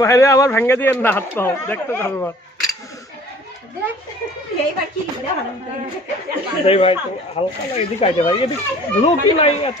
বাইরে আবার ভেঙে দিয়ে না হাত পাও দেখতে পারব না ভাই তো হালকা না এদিকে আইতে ভাই এদিক লোকই নাই এত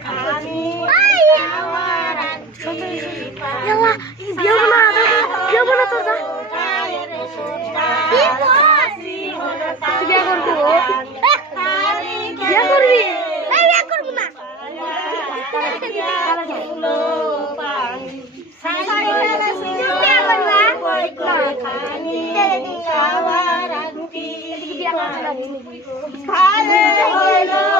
করে খানি কাওয়ার আন্টি ইয়াল্লা বিয়ে বানা বিয়ে বানা তোর দা বিয়ে করব বিয়ে করবি এই বিয়ে করব না এই ছোট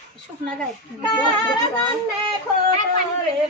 শুকনা গাই বল কি না। যাই করছিল বল এই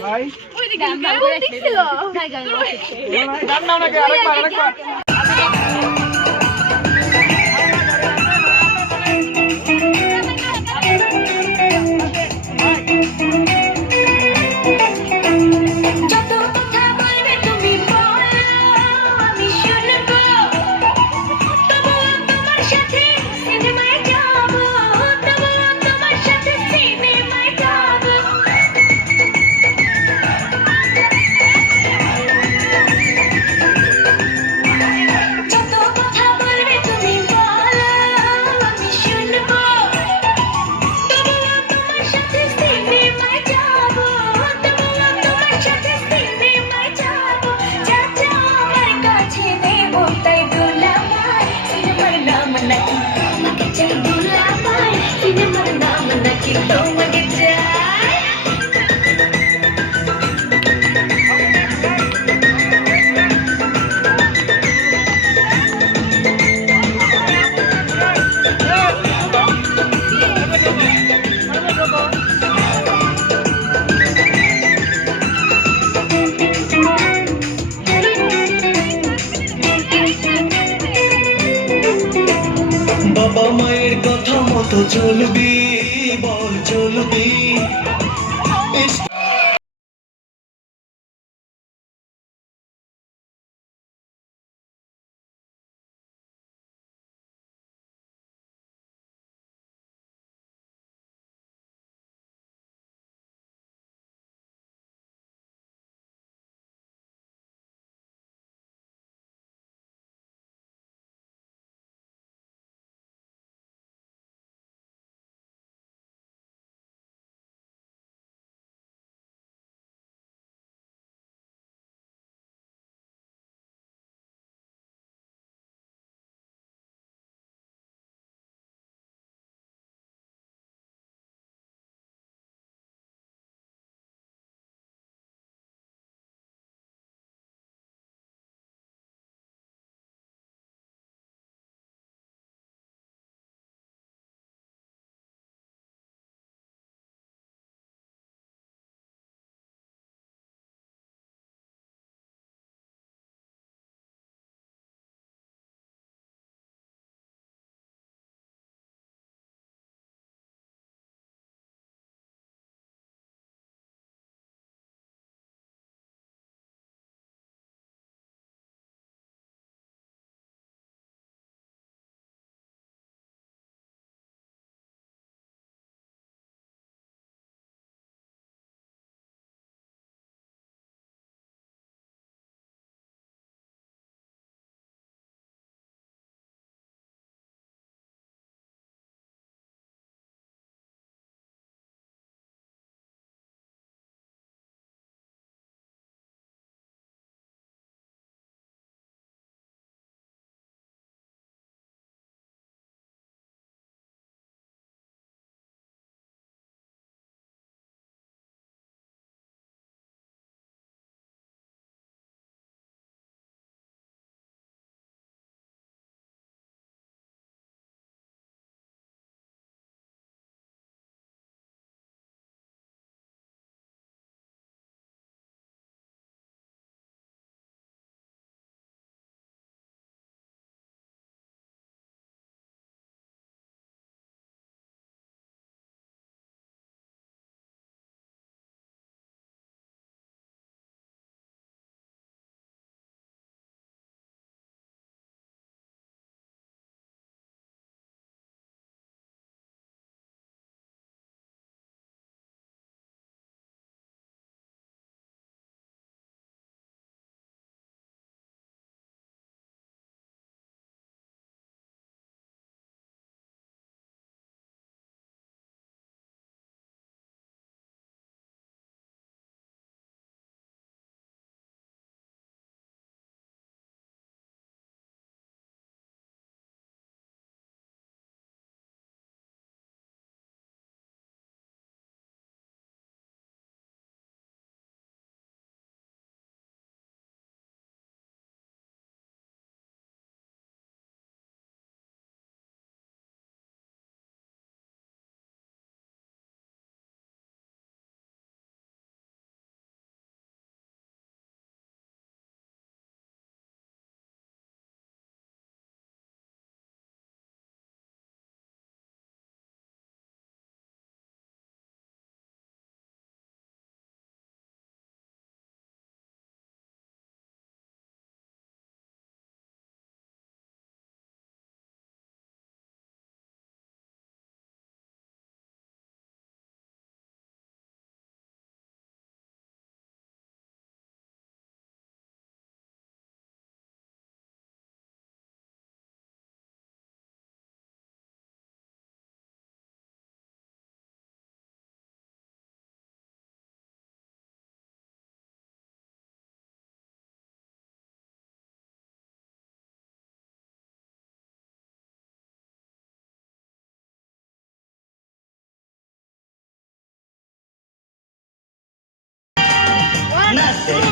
ভাই। গান নাও নাকি আরেকবার আরেকবার।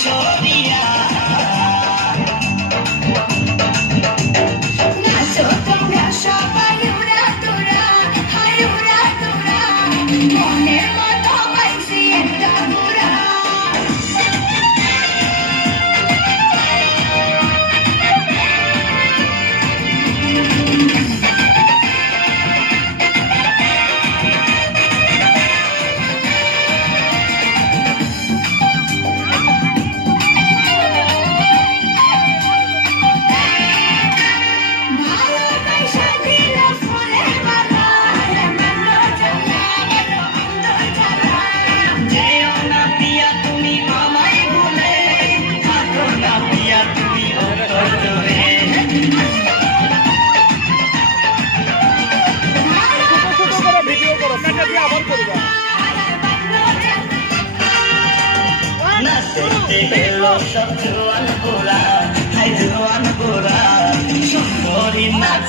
show.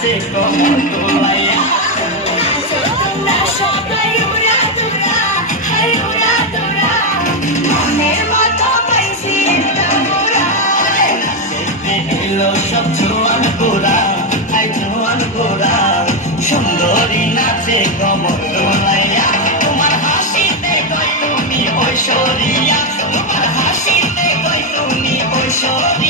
আছে কমন তোমায় সবাই উড়া তোরা উড়া তোরা মনের মতো পাইছি এলো সব জোয়ান গোরা আই জোয়ান গোরা সুন্দরী নাচে কমন তোমায় তোমার হাসিতে কয় তুমি ঐশ্বরিয়া তোমার হাসিতে কয় তুমি ঐশ্বরিয়া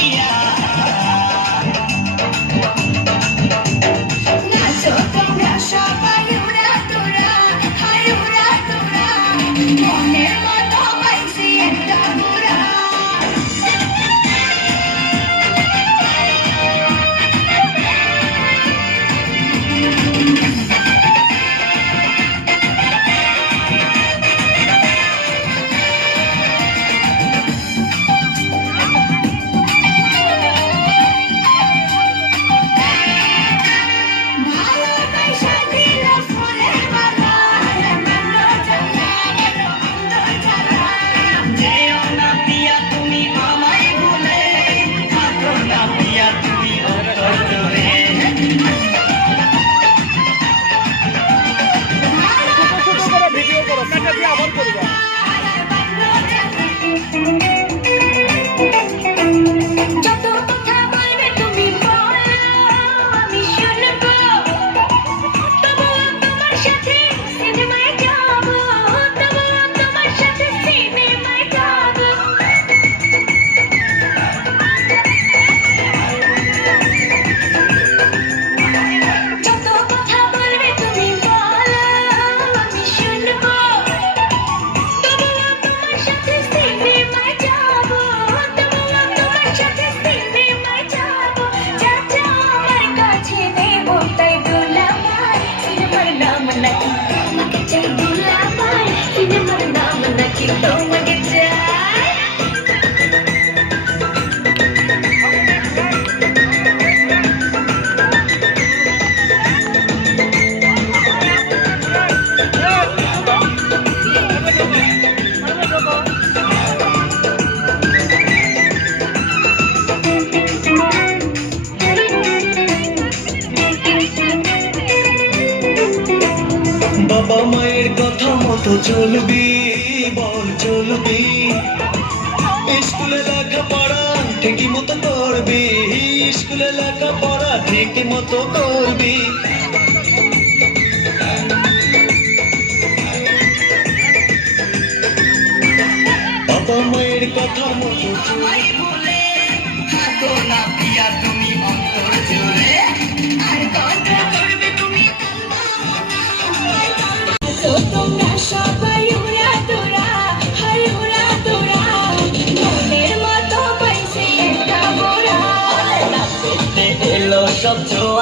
চলবি, বল চলবি। স্কুলে লেখাপড়া ঠিকই মতো করবি, স্কুলে লেখাপড়া ঠিকই মতো করবি। বাবা মায়ের কথা মতো চলবি বলে না পিয়া তুমি।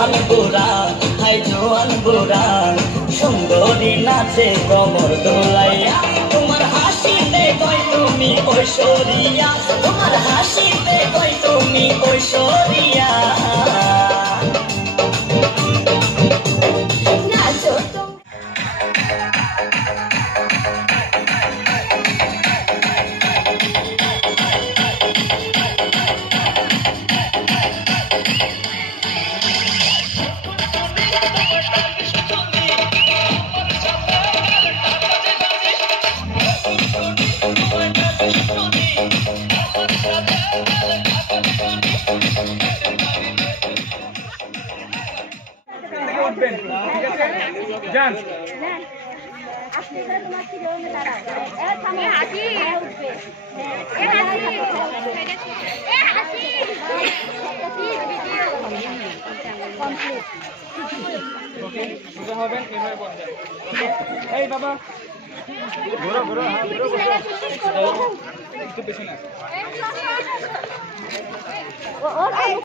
জোয়ান গোড়া হাই জোয়ান সুন্দরী নাচে কমর দোলাইয়া। তোমার হাসিতে কই তুমি ঐশ্বরিয়া, তোমার হাসিতে কই তুমি ঐশ্বরিয়া। বসবেন এই বাবা। ঘোরো ঘোরো হ্যাঁ ঘোরো ঘোরো। একটু পেছনে আসো। ও ও